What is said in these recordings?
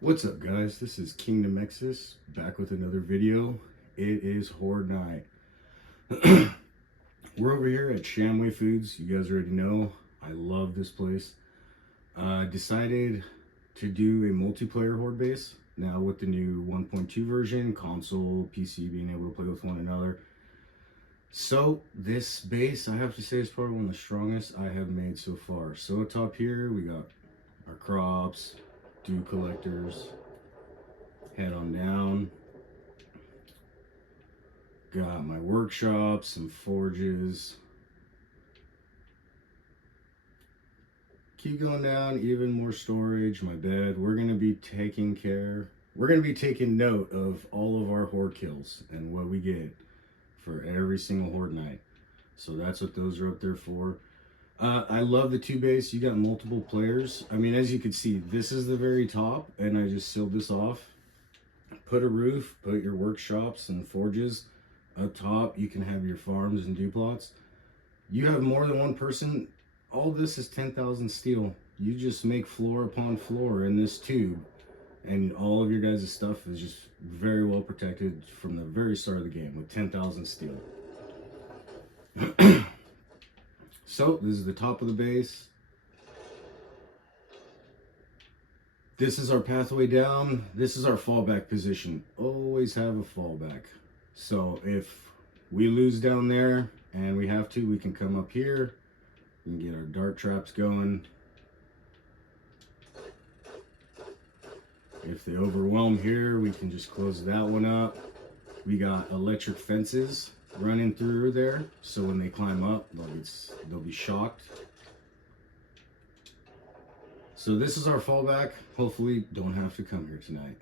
What's up, guys? This is Kingdom Exodus back with another video. It is Horde Night. We're over here at Shamway Foods. You guys already know I love this place. Decided to do a multiplayer Horde base now with the new 1.2 version, console, PC being able to play with one another. So this base, I have to say, is probably one of the strongest I have made so far. So up top here, we got our crops, dew collectors. Head on down. Got my workshop, some forges. Keep going down, even more storage, my bed. We're going to be taking note of all of our horde kills and what we get for every single horde night. So that's what those are up there for. I love the 2 base. You got multiple players. I mean, as you can see, this is the very top, and I just sealed this off. Put a roof, put your workshops and forges. Up top, you can have your farms and dew plots. You have more than one person, all this is 10,000 steel. You just make floor upon floor in this tube, and all of your guys' stuff is just very well protected from the very start of the game with 10,000 steel. So, this is the top of the base. This is our pathway down. This is our fallback position. Always have a fallback. So if we lose down there and we have to, we can come up here. We can get our dart traps going. If they overwhelm here, we can just close that one up. We got electric fences running through there, so when they climb up, they'll be shocked. So this is our fallback. Hopefully don't have to come here tonight.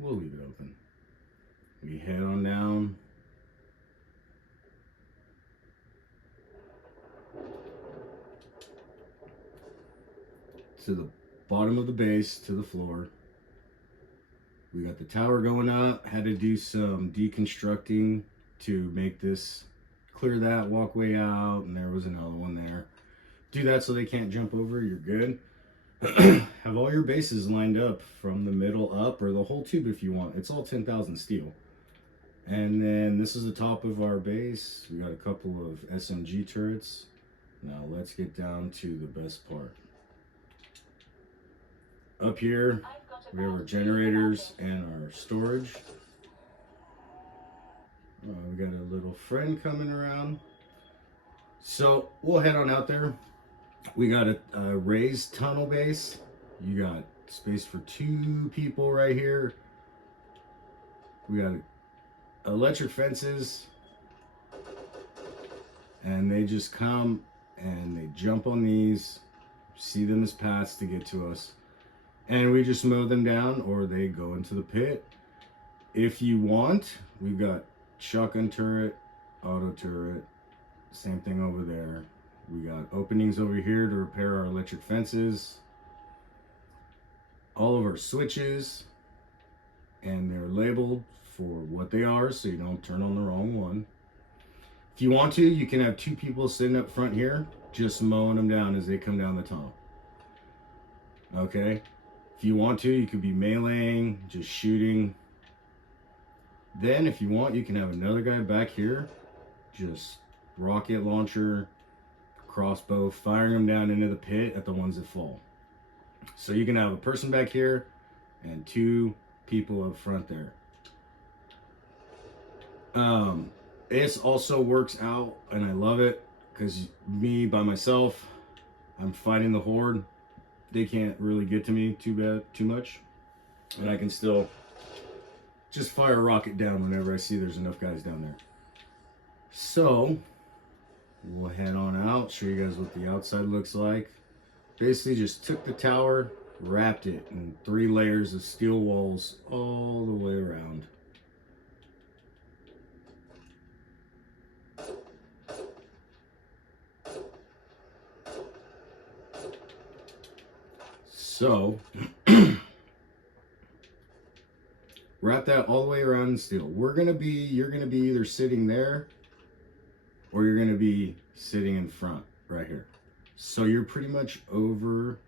We'll leave it open. We head on down. To the bottom of the base, to the floor. We got the tower going up. Had to do some deconstructing to make this, clear that walkway out, and there was another one there. Do that so they can't jump over, you're good. Have all your bases lined up from the middle up, or the whole tube if you want. It's all 10,000 steel. And then this is the top of our base. We got a couple of SMG turrets. Now let's get down to the best part. Up here, we have our generators and our storage. We got a little friend coming around. So we'll head on out there. We got a raised tunnel base. You got space for 2 people right here. We got electric fences. And they just come and they jump on these. See them as paths to get to us. And we just mow them down, or they go into the pit. If you want, we've got shotgun turret, auto turret, same thing over there. We got openings over here to repair our electric fences. All of our switches, and they're labeled for what they are so you don't turn on the wrong one. If you want to, you can have 2 people sitting up front here just mowing them down as they come down the tunnel. Okay? If you want to, you could be meleeing, just shooting. Then if you want, you can have another guy back here, just rocket launcher, crossbow, firing them down into the pit at the ones that fall. So you can have a person back here and 2 people up front there. This also works out, and I love it, because me by myself, I'm fighting the horde. They can't really get to me too much, and I can still just fire a rocket down whenever I see there's enough guys down there. So we'll head on out, show you guys what the outside looks like. Basically just took the tower, wrapped it in 3 layers of steel walls all the way around. So wrap that all the way around in steel. You're gonna be either sitting there, or you're gonna be sitting in front right here. So you're pretty much over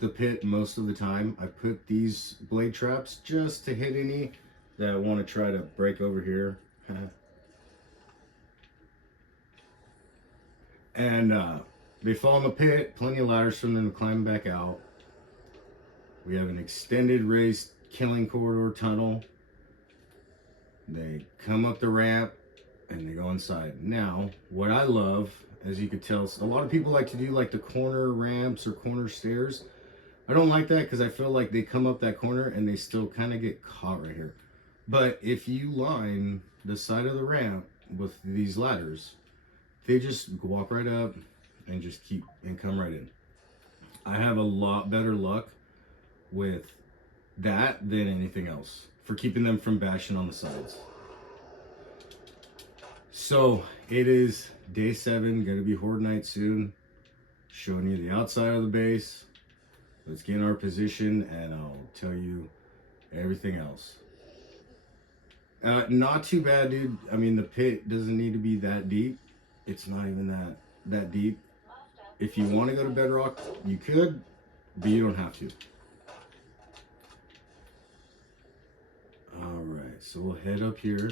the pit most of the time. I put these blade traps just to hit any that want to try to break over here. And they fall in the pit, plenty of ladders for them to climb back out. We have an extended raised killing corridor tunnel. They come up the ramp and they go inside. Now, what I love, as you could tell, a lot of people like to do like the corner ramps or corner stairs. I don't like that because I feel like they come up that corner and they still kind of get caught right here. But if you line the side of the ramp with these ladders, they just walk right up and just keep and come right in. I have a lot better luck with that than anything else for keeping them from bashing on the sides. So it is day 7, gonna be Horde night soon. Showing you the outside of the base. Let's get in our position and I'll tell you everything else. Not too bad, dude. I mean, the pit doesn't need to be that deep. It's not even that deep. If you want to go to bedrock, you could, but you don't have to. All right, so we'll head up here.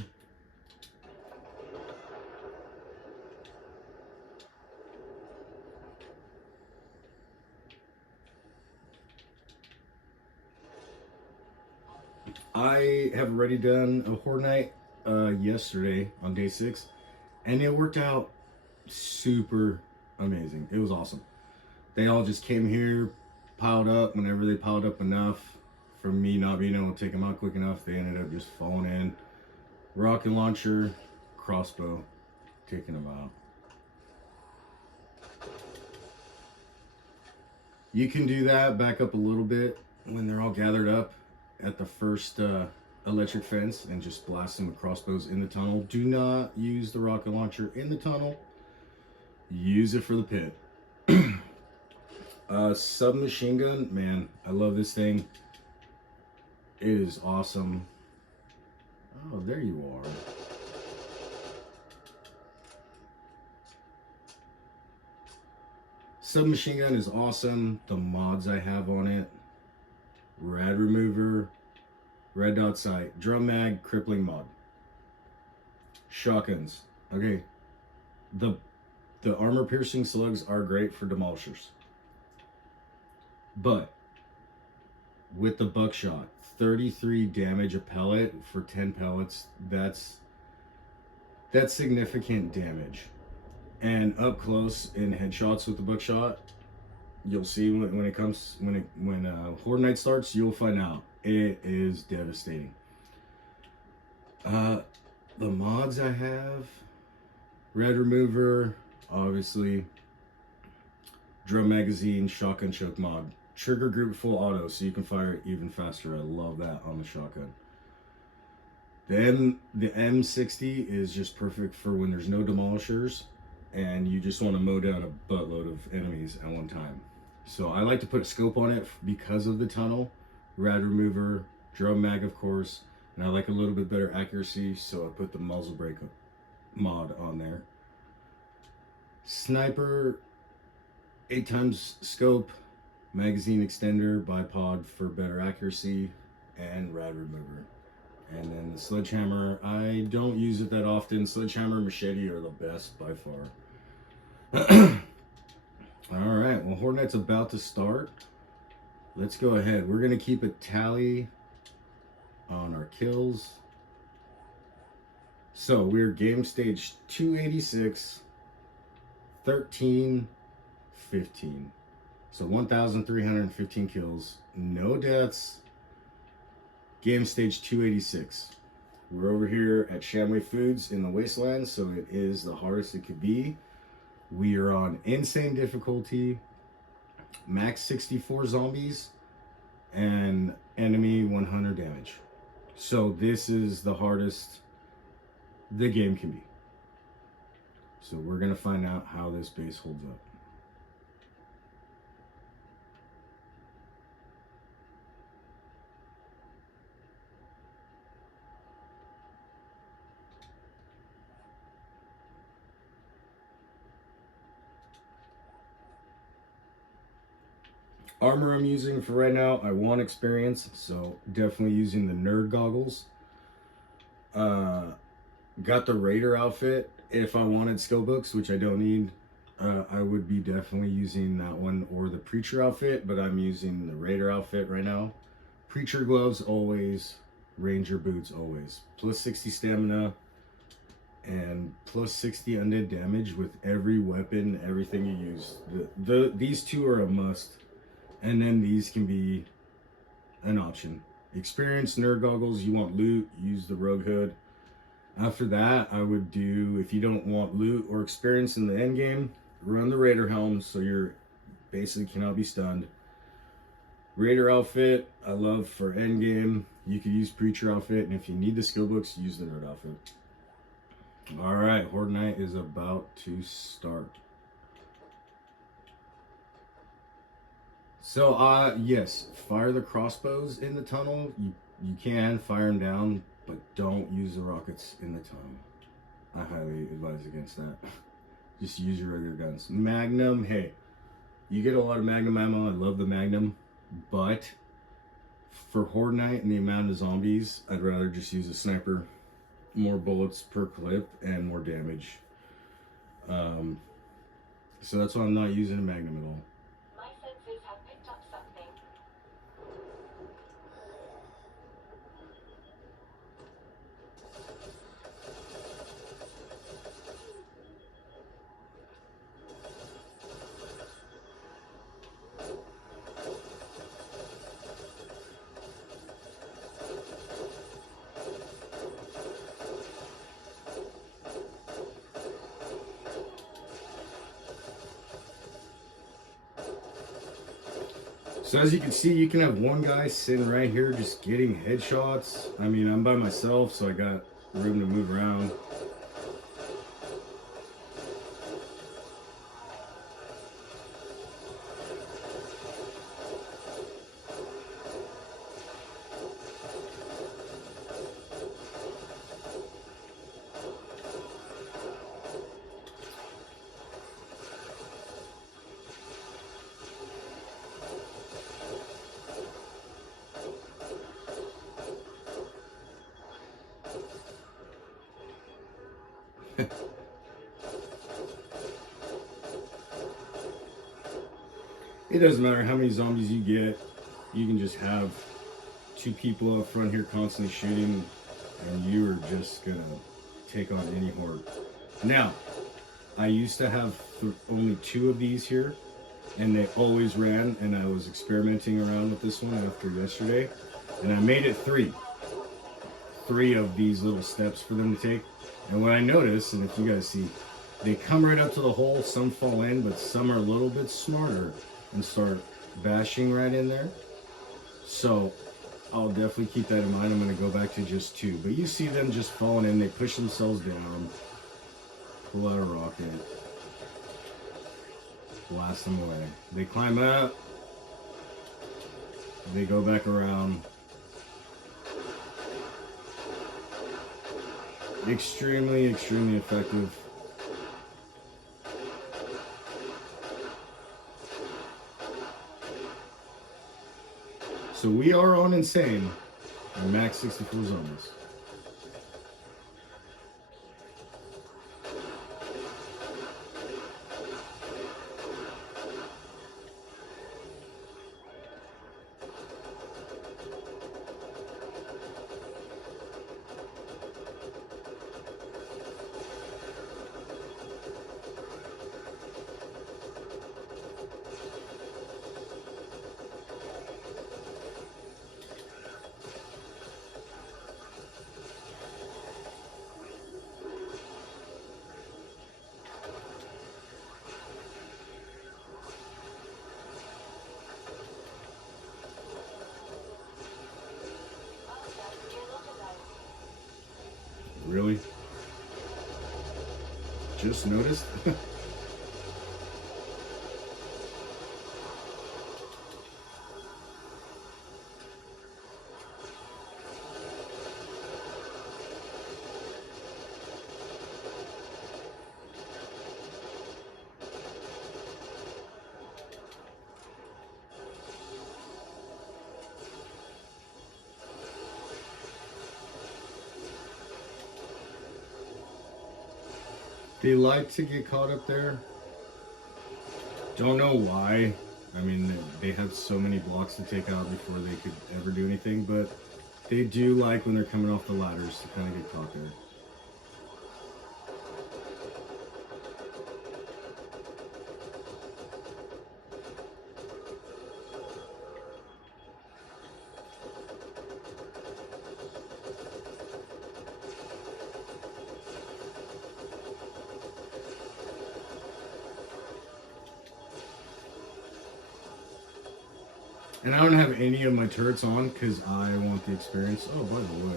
I have already done a Horde night yesterday on day 6, and it worked out super amazing. It was awesome. They all just came here, piled up. Whenever they piled up enough, from me not being able to take them out quick enough, they ended up just falling in. Rocket launcher, crossbow, taking them out. You can do that, back up a little bit when they're all gathered up at the first electric fence and just blast them with crossbows in the tunnel. Do not use the rocket launcher in the tunnel. Use it for the pit. Submachine gun, man, I love this thing. It is awesome. Oh, there you are. Submachine gun is awesome. The mods I have on it: rad remover, red dot sight, drum mag, crippling mod. Shotguns. Okay, the armor piercing slugs are great for demolishers, but with the buckshot, 33 damage a pellet for 10 pellets, that's significant damage. And up close in headshots with the buckshot, you'll see when Horde night starts, you'll find out it is devastating. The mods I have: red remover, obviously, drum magazine, shotgun choke mod, trigger group full auto, so you can fire it even faster. I love that on the shotgun. The M60 is just perfect for when there's no demolishers and you just want to mow down a buttload of enemies at one time. So I like to put a scope on it because of the tunnel. Rad remover, drum mag, of course, and I like a little bit better accuracy, so I put the muzzle brake mod on there. Sniper, 8x scope, magazine extender, bipod for better accuracy, and rad remover. And then the sledgehammer, I don't use it that often. Sledgehammer and machete are the best by far. All right, well, Horde night's about to start. Let's go ahead. We're going to keep a tally on our kills. So we're game stage 286, 13, 15. So 1,315 kills, no deaths. Game stage 286. We're over here at Shamway Foods in the Wasteland, so it is the hardest it could be. We are on insane difficulty, max 64 zombies, and enemy 100 damage. So this is the hardest the game can be. So we're gonna find out how this base holds up. Armor I'm using for right now, I want experience, so definitely using the nerd goggles. Uh, got the Raider outfit. If I wanted skill books, which I don't need, I would be definitely using that one or the Preacher outfit, but I'm using the Raider outfit right now. Preacher gloves always, Ranger boots always. Plus 60 stamina and plus 60 undead damage with every weapon, everything you use. These two are a must, and then these can be an option. Experience nerd goggles, you want loot, use the rogue hood. After that, I would do, if you don't want loot or experience in the end game, run the Raider helm so you're basically cannot be stunned. Raider outfit, I love for end game. You could use Preacher outfit, and if you need the skill books, use the nerd outfit. All right, Horde Night is about to start. So, yes, fire the crossbows in the tunnel. You can fire them down, but don't use the rockets in the tunnel. I highly advise against that. Just use your regular guns. Magnum, hey, you get a lot of Magnum ammo. I love the Magnum, but for Horde Night and the amount of zombies, I'd rather just use a sniper. More bullets per clip and more damage. So that's why I'm not using a Magnum at all. My senses have picked up something. So as you can see, you can have one guy sitting right here just getting headshots. I mean, I'm by myself, so I got room to move around. It doesn't matter how many zombies you get. You can just have two people up front here constantly shooting, and you are just gonna take on any horde. Now, I used to have only two of these here, and they always ran, and I was experimenting around with this one after yesterday, and I made it three of these little steps for them to take. And what I noticed, and if you guys see, they come right up to the hole, some fall in, but some are a little bit smarter and start bashing right in there. So I'll definitely keep that in mind. I'm going to go back to just two, but you see them just falling in, they push themselves down, pull out a rocket, blast them away. They climb up, they go back around. Extremely effective. So we are on Insane and max 64 zombies. Really? Just noticed? They like to get caught up there. Don't know why. I mean, they have so many blocks to take out before they could ever do anything, but they do like when they're coming off the ladders to kind of get caught there. And I don't have any of my turrets on because I want the experience. Oh, by the way.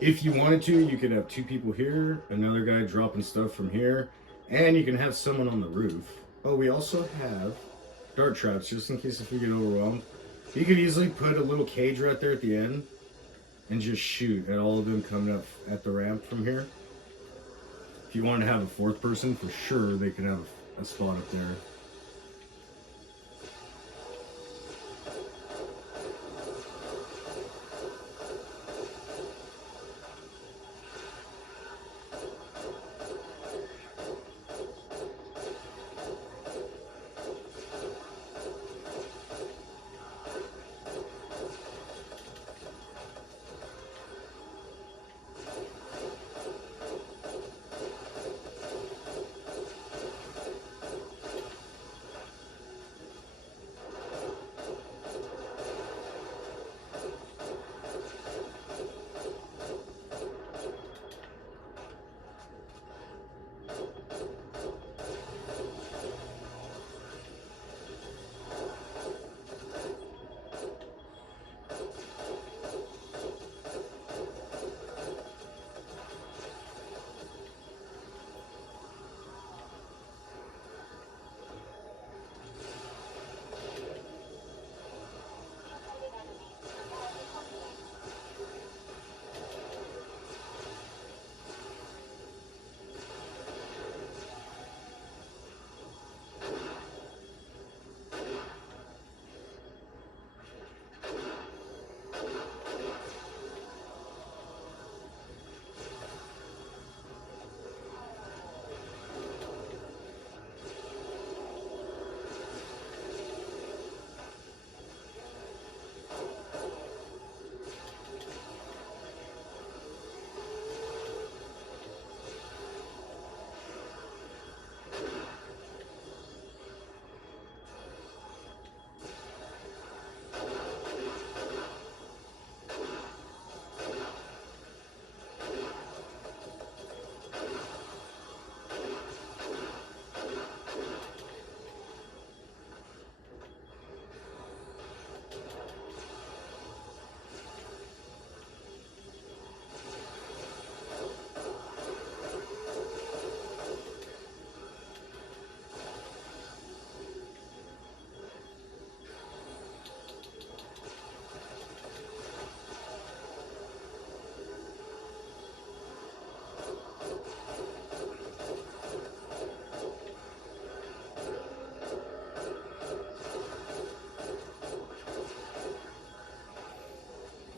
If you wanted to, you could have two people here, another guy dropping stuff from here, and you can have someone on the roof. Oh, we also have dart traps, just in case if we get overwhelmed. You could easily put a little cage right there at the end and just shoot at all of them coming up at the ramp from here. If you wanted to have a fourth person, for sure they could have a spot up there.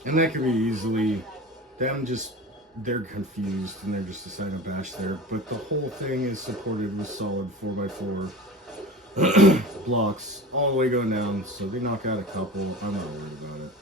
And that could be easily them just, they're confused and they're just deciding to bash there. But the whole thing is supported with solid 4x4 blocks all the way going down. So they knock out a couple. I'm not worried about it.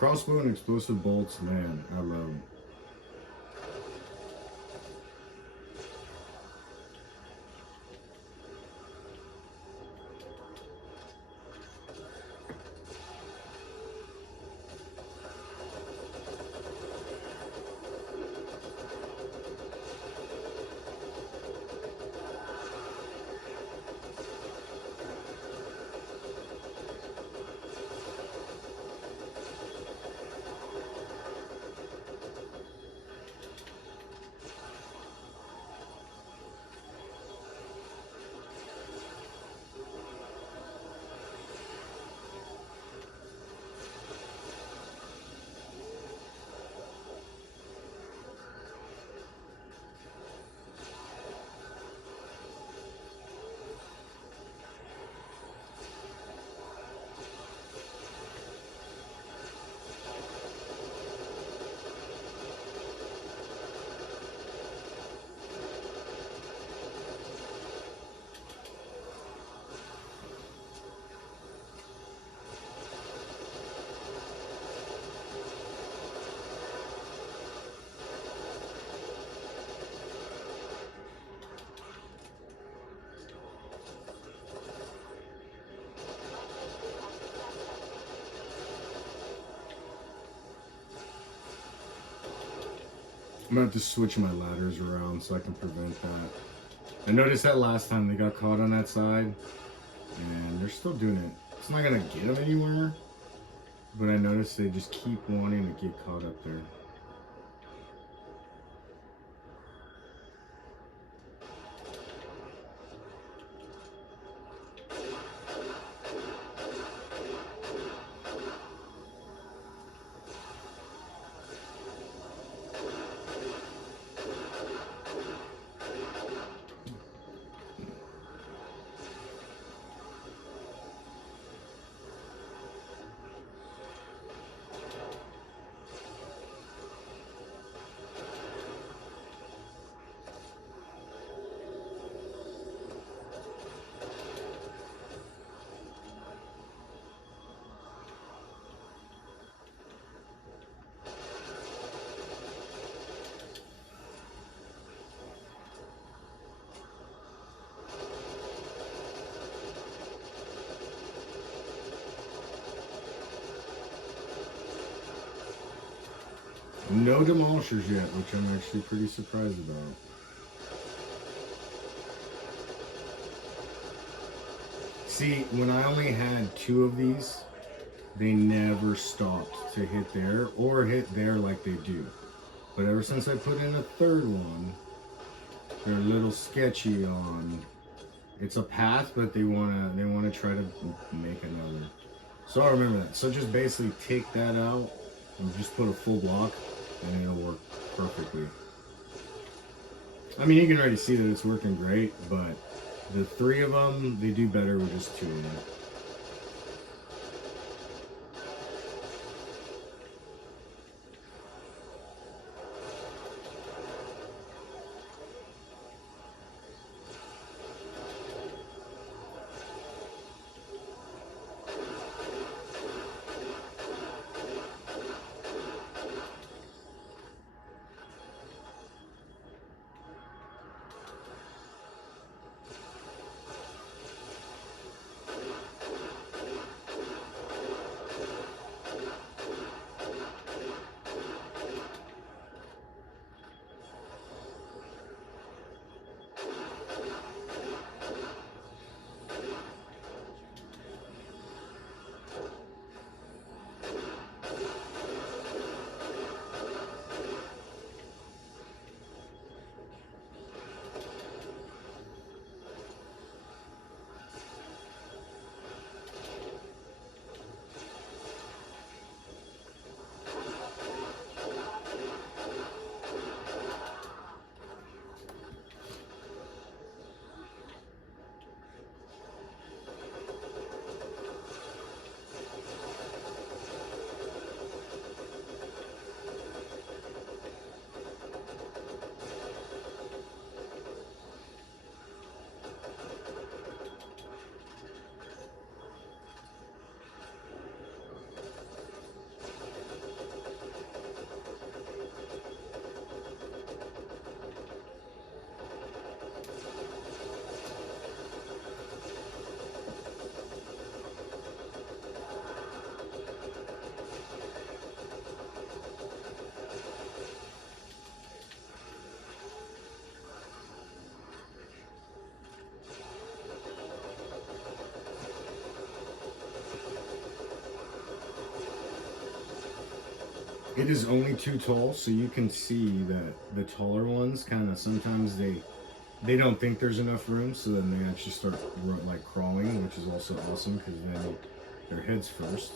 Crossbow and explosive bolts, man, I love them. I'm gonna have to switch my ladders around so I can prevent that. I noticed that last time they got caught on that side, and they're still doing it. It's not gonna get them anywhere, but I noticed they just keep wanting to get caught up there. No demolishers yet, which I'm actually pretty surprised about. See, when I only had 2 of these, they never stopped to hit there or hit there like they do. But ever since I put in a 3rd one, they're a little sketchy on. It's a path, but they wanna try to make another. So I remember that. So just basically take that out and just put a full block, and it'll work perfectly. I mean, you can already see that it's working great, but the 3 of them, they do better with just 2 of them. It is only too tall, so you can see that the taller ones kind of sometimes they don't think there's enough room, so then they actually start like crawling, which is also awesome because then their heads first.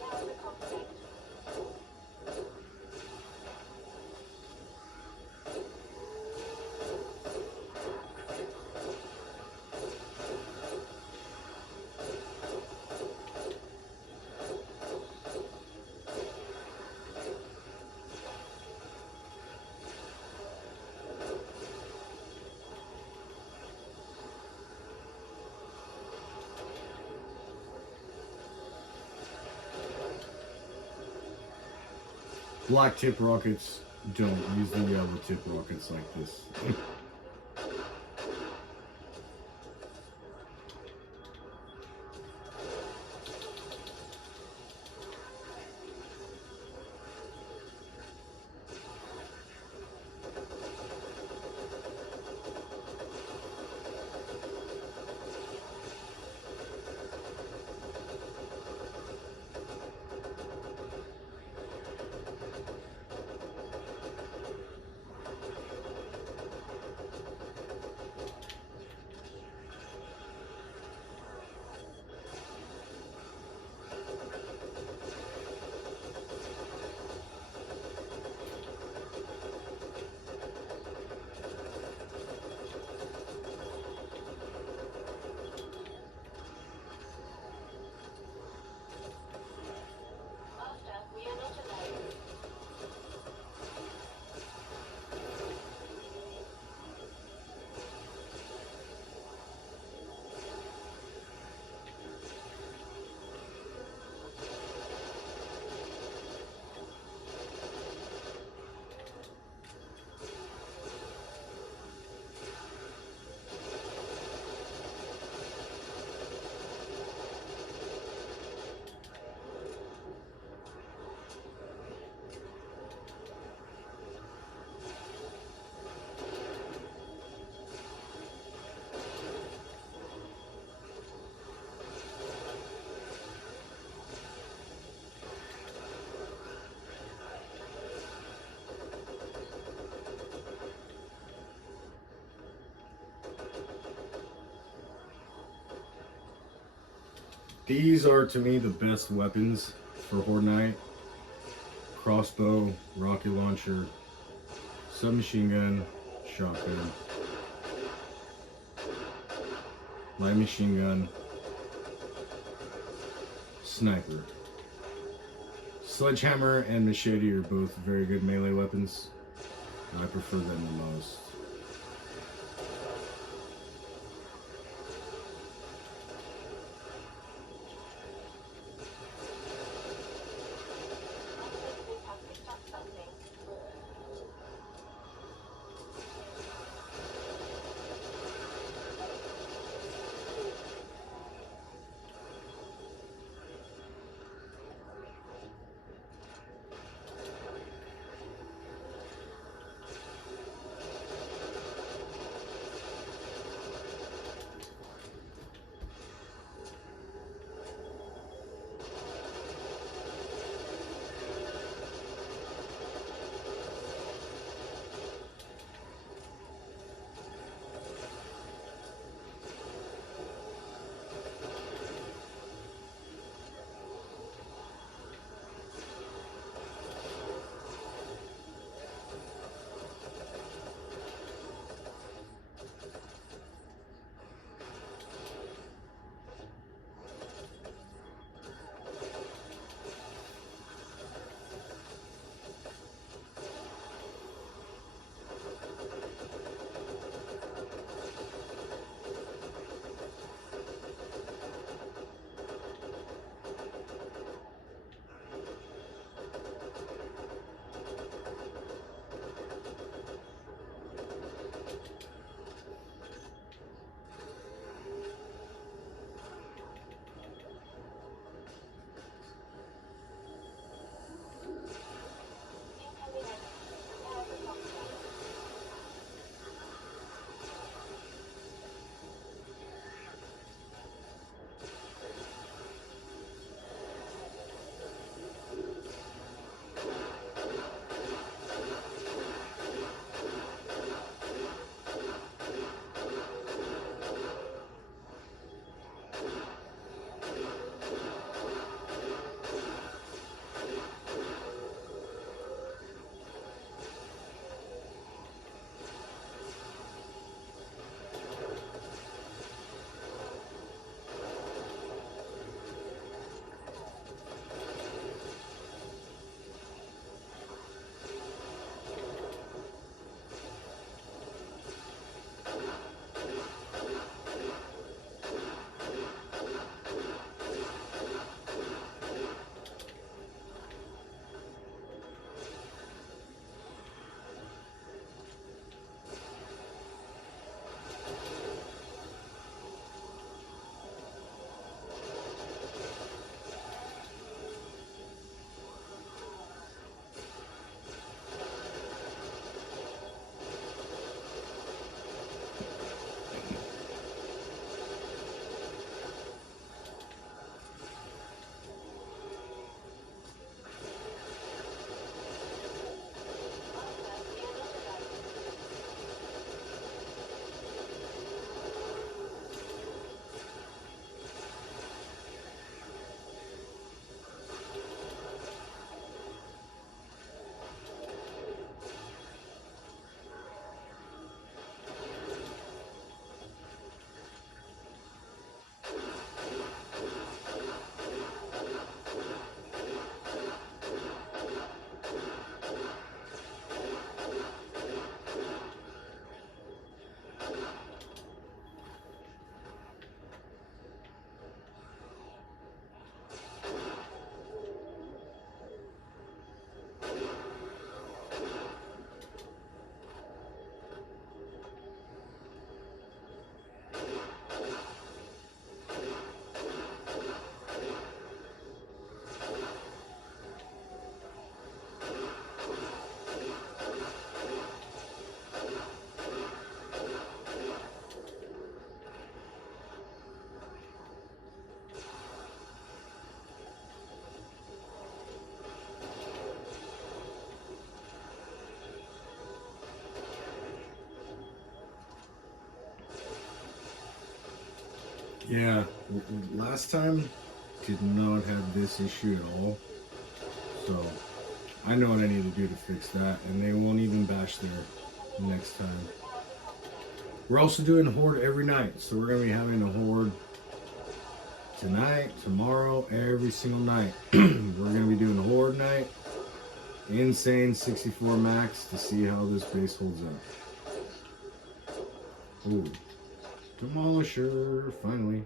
Now the conflict. Black tip rockets don't use the yellow tip rockets like this. Master, we are not alone. These are to me the best weapons for Horde Night. Crossbow, rocket launcher, submachine gun, shotgun, light machine gun, sniper. Sledgehammer and machete are both very good melee weapons. I prefer them the most. My senses have picked up something. Yeah, last time did not have this issue at all. So I know what I need to do to fix that, and they won't even bash there next time. We're also doing Horde every night, so we're gonna be having a Horde tonight, tomorrow, every single night. We're gonna be doing a Horde night, Insane 64 max to see how this base holds up. Ooh, Demolisher, finally.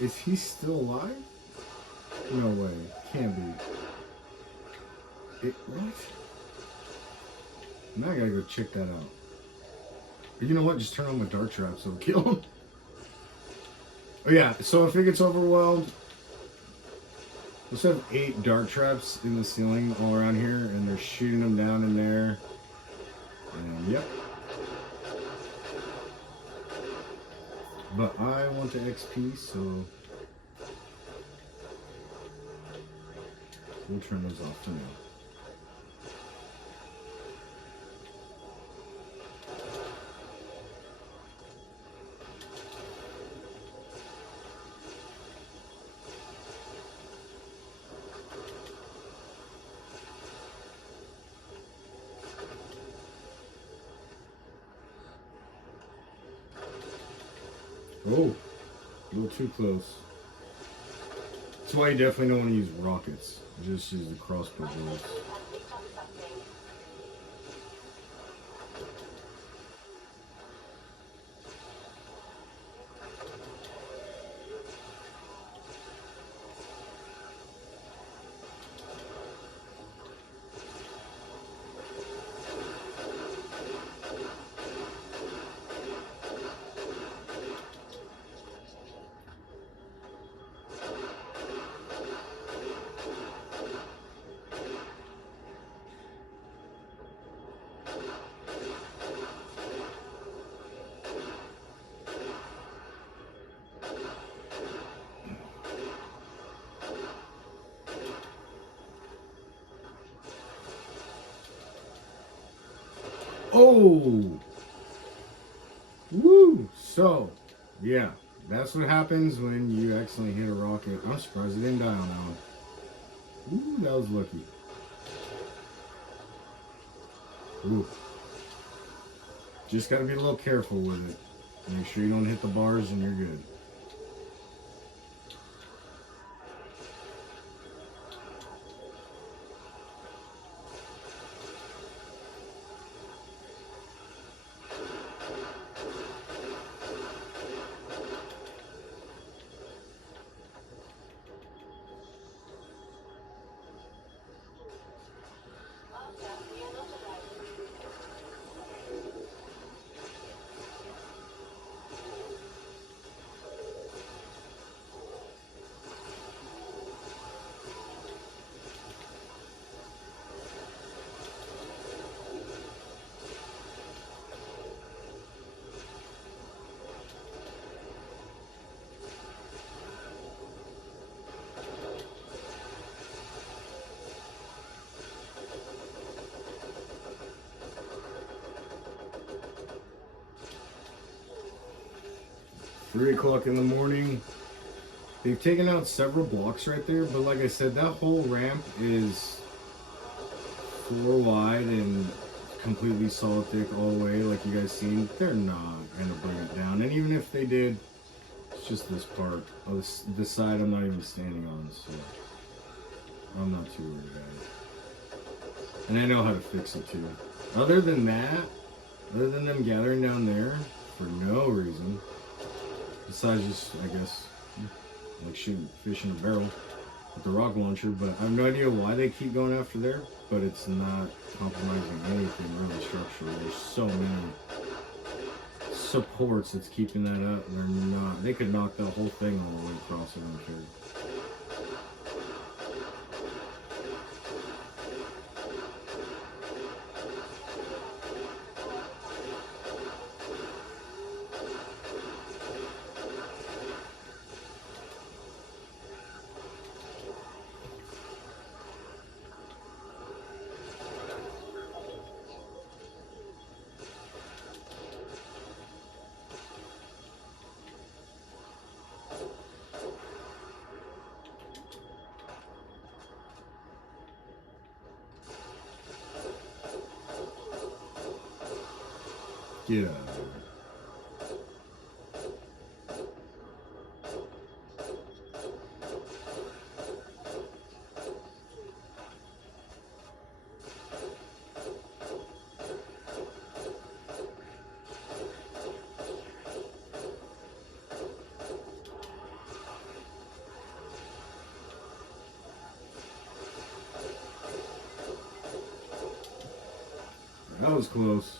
Is he still alive? No way. Can't be. What? Now I gotta go check that out. You know what? Just turn on my dart trap so it'll kill him. Oh yeah, so if it gets overwhelmed, let's have 8 dart traps in the ceiling all around here, and they're shooting them down in there. And yep. But I want the XP, so we'll turn those off for now. Oh, a little too close. That's why you definitely don't want to use rockets. Just use the crossbow bullets. Oh! Woo! So, yeah, that's what happens when you accidentally hit a rocket. I'm surprised it didn't die on that one. Ooh, that was lucky. Ooh. Just gotta be a little careful with it. Make sure you don't hit the bars and you're good. 3 o'clock in the morning. They've taken out several blocks right there, but like I said, that whole ramp is 4 wide and completely solid thick all the way, like you guys seen. They're not gonna bring it down, and even if they did, it's just this part. Oh, this side I'm not even standing on, so I'm not too worried about it. And I know how to fix it too. Other than that, other than them gathering down there for no reason, besides just, I guess, like shooting fish in a barrel with the rock launcher, but I have no idea why they keep going after there, but it's not compromising anything really structurally. There's so many supports that's keeping that up. They're not, they could knock that whole thing all the way across, I don't care. Get out of here. That was close.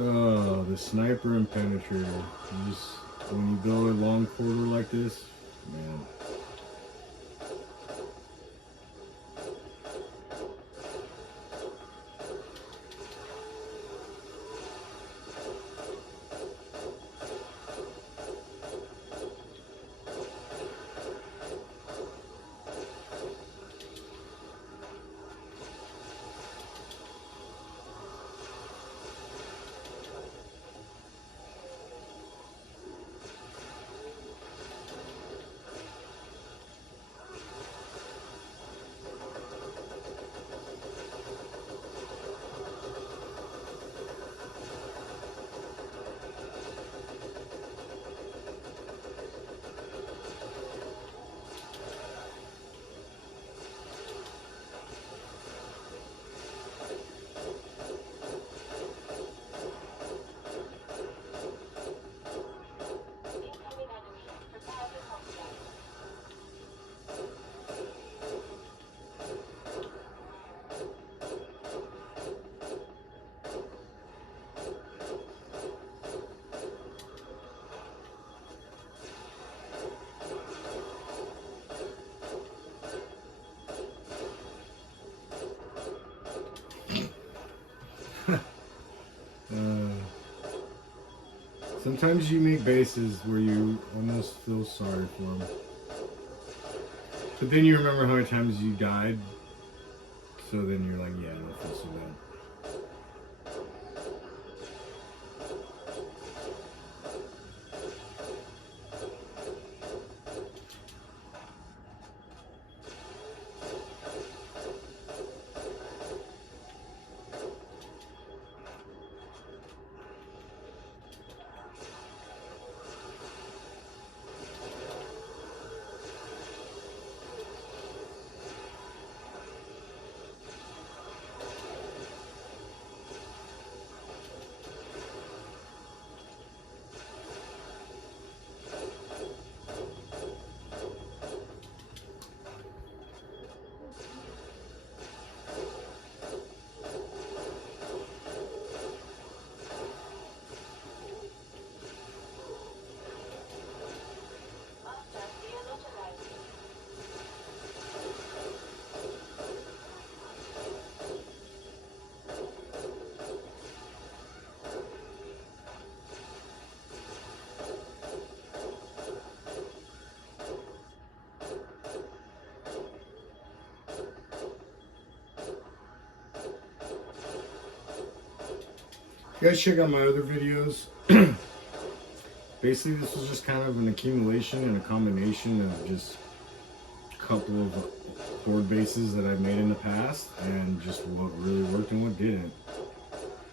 Oh, the sniper and penetrator. You just, when you go a long quarter like this, man. Incoming enemy. Prepare for contact. Sometimes you make bases where you almost feel sorry for them. But then you remember how many times you died. So then you're like, yeah, I don't feel so bad. You guys check out my other videos. Basically, this was just kind of an accumulation and a combination of just a couple of horde bases that I've made in the past, and just what really worked and what didn't.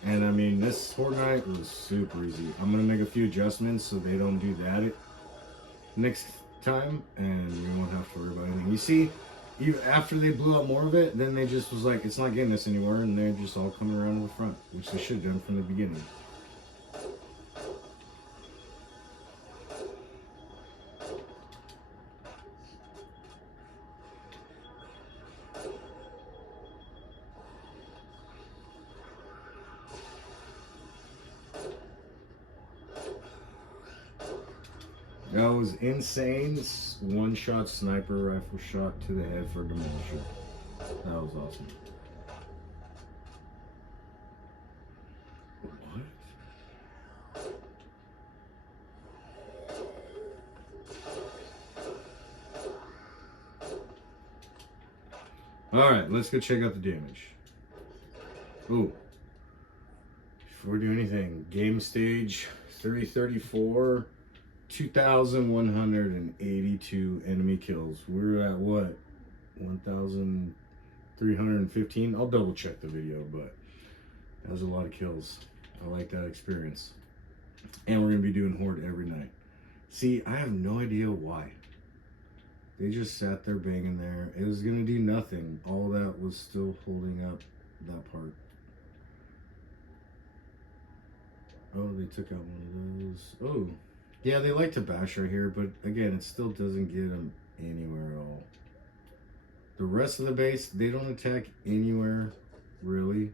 And I mean, this horde night was super easy. I'm gonna make a few adjustments so they don't do that next time, and we won't have to worry about anything. You see, even after they blew up more of it, then they just was like, it's not getting us anywhere, and they're just all coming around to the front, which they should have done from the beginning. That was insane. One-shot sniper rifle shot to the head for demolisher. That was awesome. What? Alright, let's go check out the damage. Ooh. Before we do anything, game stage 334. 2,182 enemy kills. We're at what? 1,315? I'll double check the video, but that was a lot of kills. I like that experience. And we're going to be doing Horde every night. See, I have no idea why. They just sat there banging there. It was going to do nothing. All that was still holding up that part. Oh, they took out one of those. Oh. Yeah, they like to bash right here, but again, it still doesn't get them anywhere at all. The rest of the base, they don't attack anywhere, really.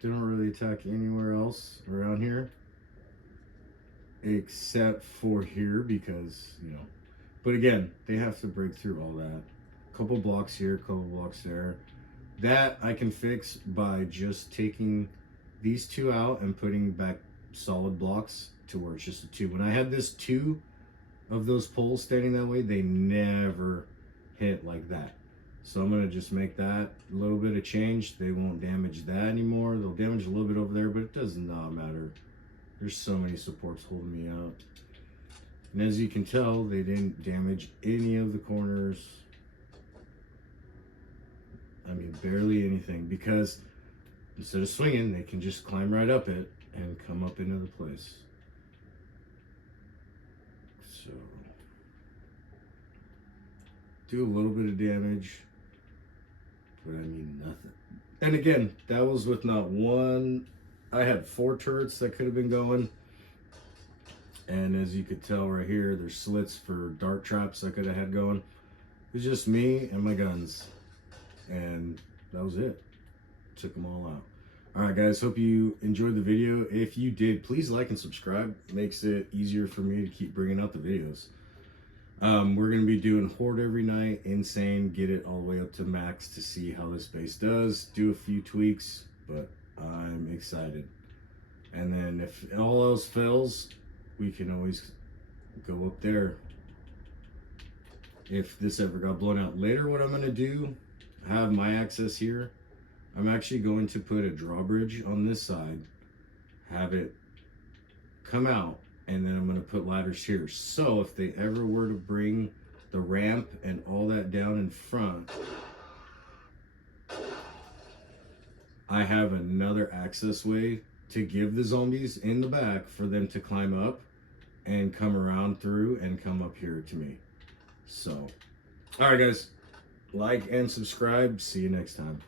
They don't really attack anywhere else around here. Except for here, because, you know. But again, they have to break through all that. Couple blocks here, couple blocks there. That I can fix by just taking these two out and putting back solid blocks to where it's just a 2. When I had this 2 of those poles standing that way, they never hit like that. So I'm gonna just make that a little bit of change. They won't damage that anymore. They'll damage a little bit over there, but it does not matter. There's so many supports holding me out. And as you can tell, they didn't damage any of the corners. I mean, barely anything, because instead of swinging, they can just climb right up it and come up into the place. So, do a little bit of damage, but I mean nothing. And again, that was with not one. I had 4 turrets that could have been going. And as you could tell right here, there's slits for dart traps I could have had going. It was just me and my guns. And that was it. Took them all out. Alright guys, hope you enjoyed the video. If you did, please like and subscribe. It makes it easier for me to keep bringing out the videos. We're going to be doing Horde every night. Insane. Get it all the way up to max to see how this base does. Do a few tweaks, but I'm excited. And then if all else fails, we can always go up there. If this ever got blown out later, what I'm going to do, have my access here. I'm actually going to put a drawbridge on this side, have it come out, and then I'm going to put ladders here. So if they ever were to bring the ramp and all that down in front, I have another access way to give the zombies in the back for them to climb up and come around through and come up here to me. So, alright guys, like and subscribe. See you next time.